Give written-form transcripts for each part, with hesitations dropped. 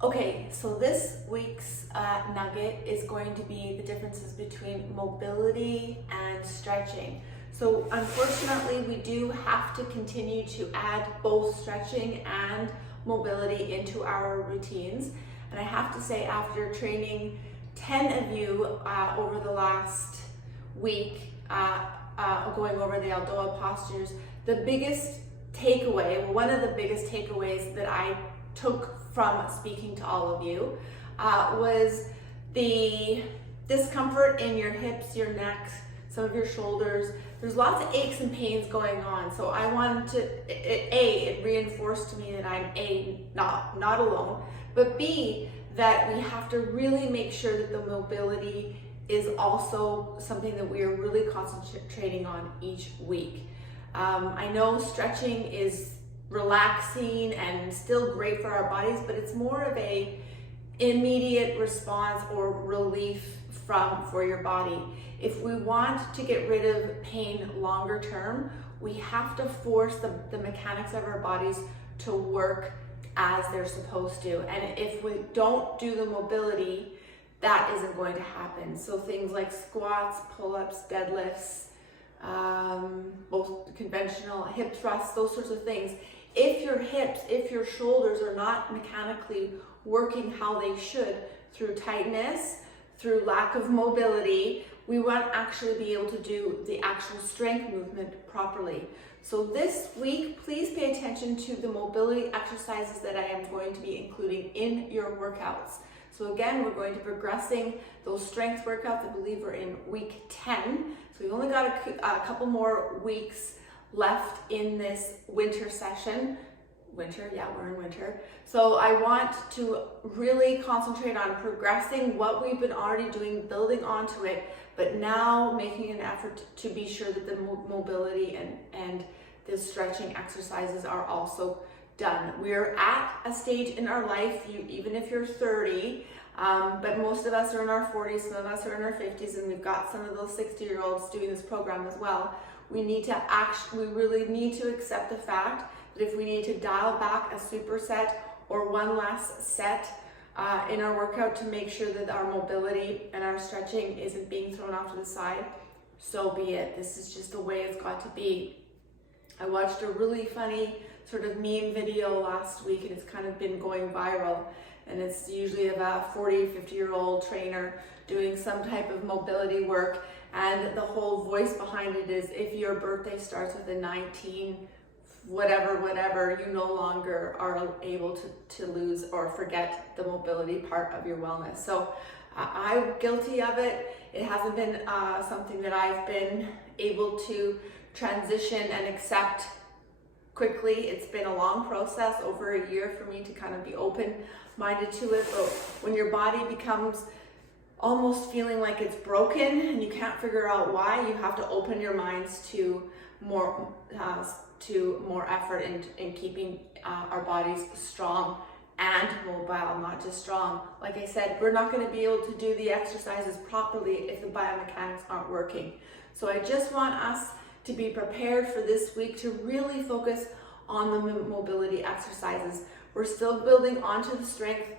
Okay, so this week's nugget is going to be the differences between mobility and stretching. So unfortunately, we do have to continue to add both stretching and mobility into our routines. And I have to say, after training 10 of you over the last week, going over the Aldoa postures, the biggest takeaway, one of the biggest takeaways that I took from speaking to all of you was the discomfort in your hips, your neck, some of your shoulders. There's lots of aches and pains going on. So I wanted to, it reinforced to me that I'm not alone, but B, that we have to really make sure that the mobility is also something that we are really concentrating on each week. I know stretching is relaxing and still great for our bodies, but it's more of a immediate response or relief for your body. If we want to get rid of pain longer term, we have to force the mechanics of our bodies to work as they're supposed to. And if we don't do the mobility, that isn't going to happen. So things like squats, pull-ups, deadlifts, both conventional hip thrusts, those sorts of things. If your hips, if your shoulders are not mechanically working how they should through tightness, through lack of mobility, we won't actually be able to do the actual strength movement properly. So this week, please pay attention to the mobility exercises that I am going to be including in your workouts. So again, we're going to be progressing those strength workouts. I believe we're in week 10. So we've only got a couple more weeks left in this winter session. Winter, yeah, we're in winter. So I want to really concentrate on progressing what we've been already doing, building onto it, but now making an effort to be sure that the mobility and the stretching exercises are also done. We're at a stage in our life, even if you're 30, but most of us are in our 40s, some of us are in our 50s, and we've got some of those 60-year-olds doing this program as well. We really need to accept the fact that if we need to dial back a superset or one last set in our workout to make sure that our mobility and our stretching isn't being thrown off to the side, so be it. This is just the way it's got to be. I watched a really funny sort of meme video last week, and it's kind of been going viral, and it's usually of a 40, 50-year-old trainer doing some type of mobility work, and the whole voice behind it is, if your birthday starts with a 19 whatever, you no longer are able to lose or forget the mobility part of your wellness. So I'm guilty of it. It hasn't been something that I've been able to transition and accept quickly. It's been a long process, over a year for me to kind of be open-minded to it. But when your body becomes almost feeling like it's broken and you can't figure out why, you have to open your minds to more effort in keeping our bodies strong and mobile, not just strong. Like I said, we're not going to be able to do the exercises properly if the biomechanics aren't working. So I just want us to be prepared for this week to really focus on the mobility exercises. We're still building onto the strength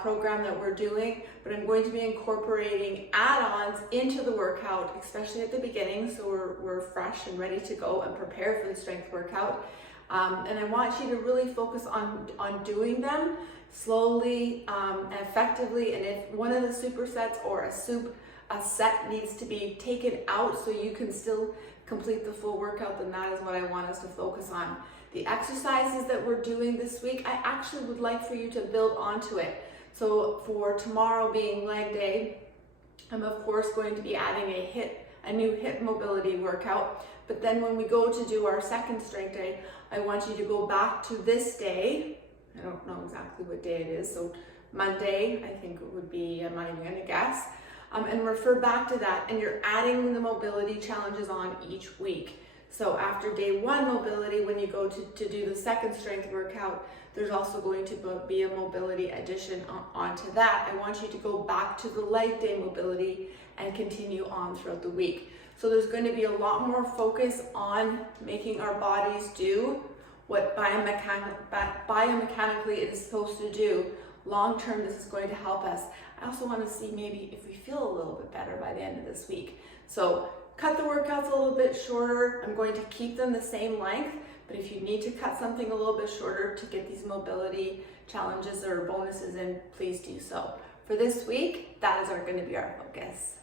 program that we're doing, but I'm going to be incorporating add-ons into the workout, especially at the beginning, so we're fresh and ready to go and prepare for the strength workout. And I want you to really focus on doing them slowly and effectively. And if one of the supersets or a set needs to be taken out so you can still complete the full workout, then that is what I want us to focus on. The exercises that we're doing this week, I actually would like for you to build onto it. So for tomorrow being leg day, I'm of course going to be adding a new hip mobility workout. But then when we go to do our second strength day, I want you to go back to this day. I don't know exactly what day it is. So Monday, I think it would be, I'm not even gonna guess. And refer back to that, and you're adding the mobility challenges on each week. So after day one mobility, when you go to do the second strength workout, there's also going to be a mobility addition onto that. I want you to go back to the leg day mobility and continue on throughout the week. So there's going to be a lot more focus on making our bodies do what biomechanically it is supposed to do, long term, this is going to help us. I also want to see maybe if we feel a little bit better by the end of this week. So cut the workouts a little bit shorter. I'm going to keep them the same length, but if you need to cut something a little bit shorter to get these mobility challenges or bonuses in, please do so. For this week, that is going to be our focus.